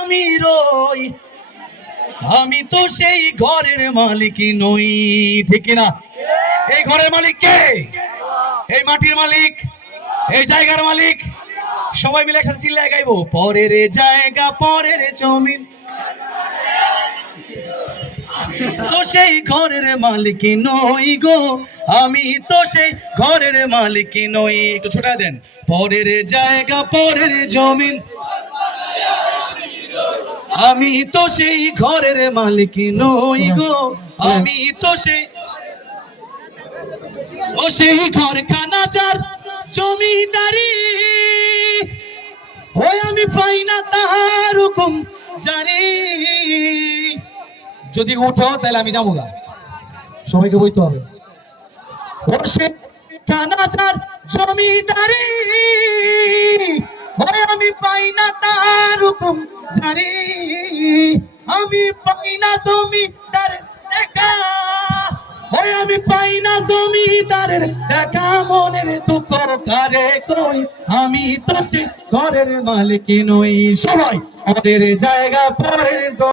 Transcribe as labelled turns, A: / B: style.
A: আমি রই। আমি তো সেই ঘরের মালিক নই, ঠিক না এই ঘরের মালিক কে? এই মাটির মালিক? এই জায়গার মালিক? সবাই মিলে একসাথে চিল্লায় গাইবো, পরের জায়গা, পরের জমিন। তো সেই ঘরের মালিক নই গো, আমি তো সেই ঘরের মালিক নই। একটু ছোটা দেন, পরের জায়গা, পরের জমিন। আমি তো সেই ঘরের মালিক নই গো। আমি তো সেই ও সেই ঘর কানাচার জমিদারি। ওই আমি পাই না তাহার হুকুম জানি। যদি উঠো, তাহলে আমি যাব গা। সবাইকে বইতে হবে। ও সে কানাচার জমিদারি। আমি পাই না তার হুকুম ছাড়ে আমি পাই না জমিদার দেখা ওই আমি পাই না জমিদারের দেখা মনের দুঃখ কারে কই? আমি তো সে ঘরের মালিক নই। সবাই ওদের জায়গা পরের